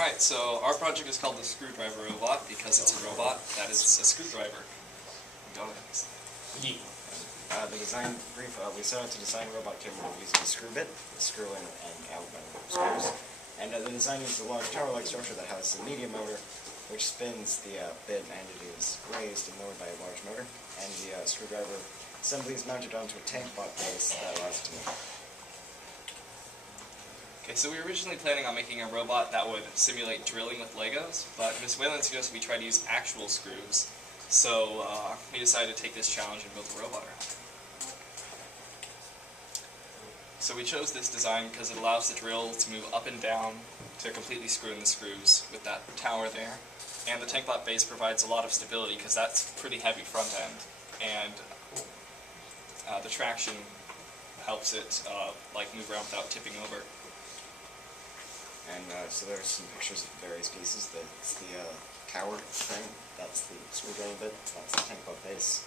Alright, so our project is called the Screwdriver Robot because it's a robot that is a screwdriver. Go ahead. The design brief, we set out to design a robot capable of using a screw bit, a screw in and out screws. And the design uses a large tower-like structure that has a medium motor, which spins the bit, and it is raised and lowered by a large motor. And the screwdriver assembly is mounted onto a tank bot base that allows it to move. Okay, so we were originally planning on making a robot that would simulate drilling with Legos, but Ms. Whalen suggested we try to use actual screws. So we decided to take this challenge and build a robot around it. So we chose this design because it allows the drill to move up and down to completely screw in the screws with that tower there. And the tank bot base provides a lot of stability because that's pretty heavy front end. And the traction helps it like move around without tipping over. And so there's some pictures of various pieces. That's the tower frame, that's the screwdriver bit, that's the tank bot base.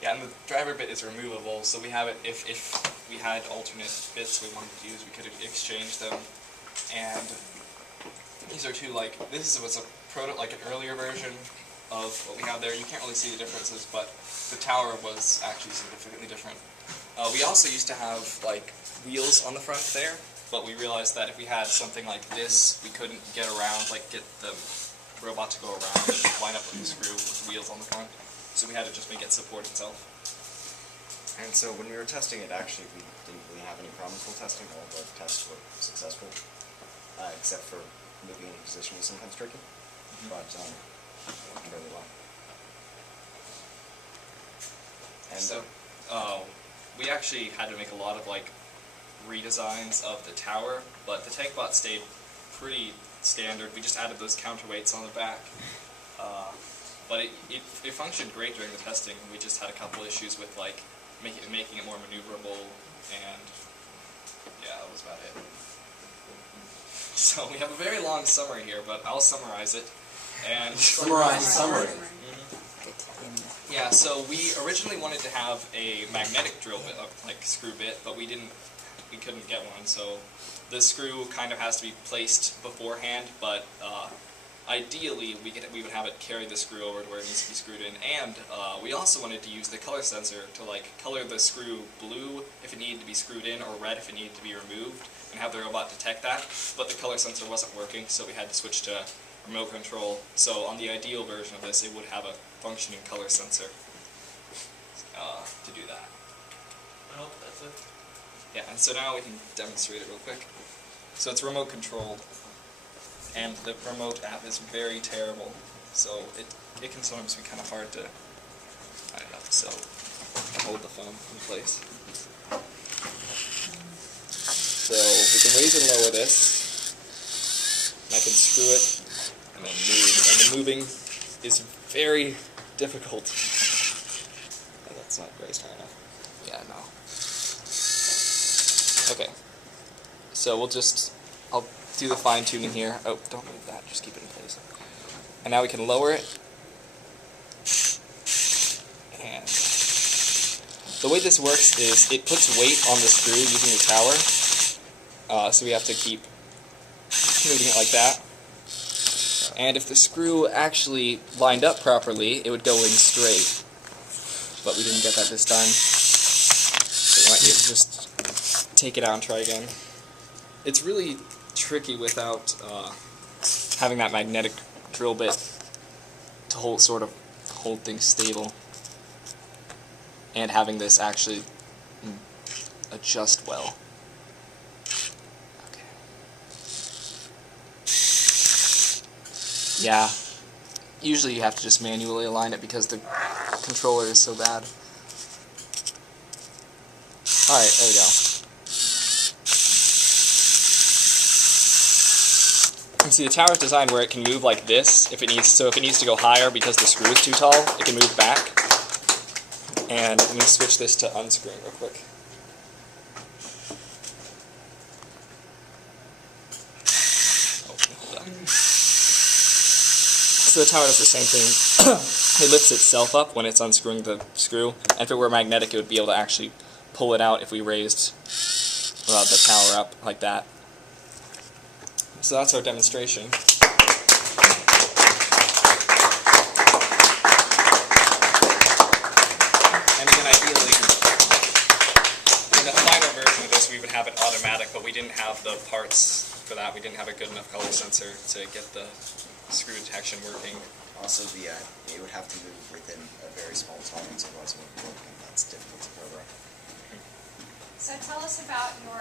Yeah, and the driver bit is removable, so we have it, if we had alternate bits we wanted to use, we could exchange them. And these are two, like, this was like an earlier version of what we have there. You can't really see the differences, but the tower was actually significantly different. We also used to have, like, wheels on the front there, but we realized that if we had something like this, we couldn't get around, like, get the robot to go around and line up with the screw with wheels on the front. So we had to just make it support itself. And so when we were testing it, actually, we didn't really have any problems while testing. All of our tests were successful, except for moving into position was sometimes tricky, but working really well. And so we actually had to make a lot of like redesigns of the tower, but the tank bot stayed pretty standard. We just added those counterweights on the back. But it functioned great during the testing. We just had a couple issues with like making it more maneuverable, and yeah, that was about it. So we have a very long summary here, but I'll summarize it. And summarize the summary. Yeah, so we originally wanted to have a magnetic drill bit, like screw bit, but we couldn't get one. So the screw kind of has to be placed beforehand, but ideally, we would have it carry the screw over to where it needs to be screwed in, and we also wanted to use the color sensor to like color the screw blue if it needed to be screwed in, or red if it needed to be removed, and have the robot detect that. But the color sensor wasn't working, so we had to switch to remote control. So on the ideal version of this, it would have a functioning color sensor to do that. I hope that's it. Yeah, and so now we can demonstrate it real quick. So it's remote controlled. And the remote app is very terrible, so it can sometimes be kind of hard to, I don't know, so hold the phone in place. So we can raise and lower this, and I can screw it, and then move, and the moving is very difficult. Oh, that's not raised high enough. Yeah, no. Okay, so I'll do the fine-tuning here. Oh, don't move that, just keep it in place. And now we can lower it. And the way this works is it puts weight on the screw using the tower. So we have to keep moving it like that. And if the screw actually lined up properly, it would go in straight. But we didn't get that this time. So we might need to just take it out and try again. It's really tricky without having that magnetic drill bit to hold things stable, and having this actually adjust well. Okay. Yeah, usually you have to just manually align it because the controller is so bad. Alright, there we go. You can see the tower is designed where it can move like this if it needs. So if it needs to go higher because the screw is too tall, it can move back. And let me switch this to unscrewing real quick. Oh, hold on. So the tower does the same thing. It lifts itself up when it's unscrewing the screw, and if it were magnetic, it would be able to actually pull it out if we raised the tower up like that. So that's our demonstration. And again, ideally, in the final version of this, we would have it automatic, but we didn't have the parts for that. We didn't have a good enough color sensor to get the screw detection working. Also, it would have to move within a very small tolerance, otherwise it wouldn't work, and that's difficult to program. So tell us about your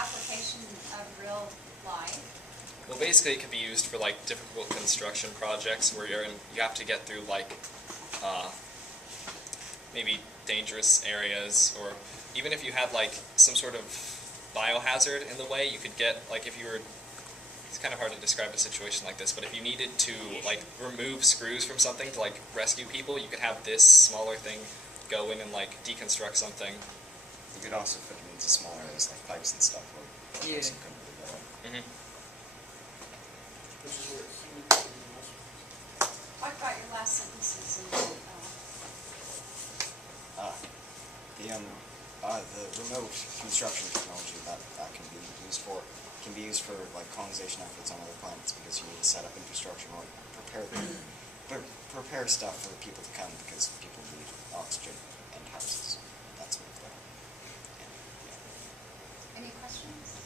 application of real life. Well, basically, it can be used for like difficult construction projects where you have to get through like maybe dangerous areas, or even if you had like some sort of biohazard in the way, you could get like if you were. It's kind of hard to describe a situation like this, but if you needed to like remove screws from something to like rescue people, you could have this smaller thing go in and like deconstruct something. You could also put them into smaller areas like pipes and stuff where a person couldn't really go in. Which is where it's Talk about your last sentences and The remote construction technology that can be used for like colonization efforts on other planets, because you need to set up infrastructure or prepare stuff for people to come, because people need oxygen and houses, that sort of thing. any questions?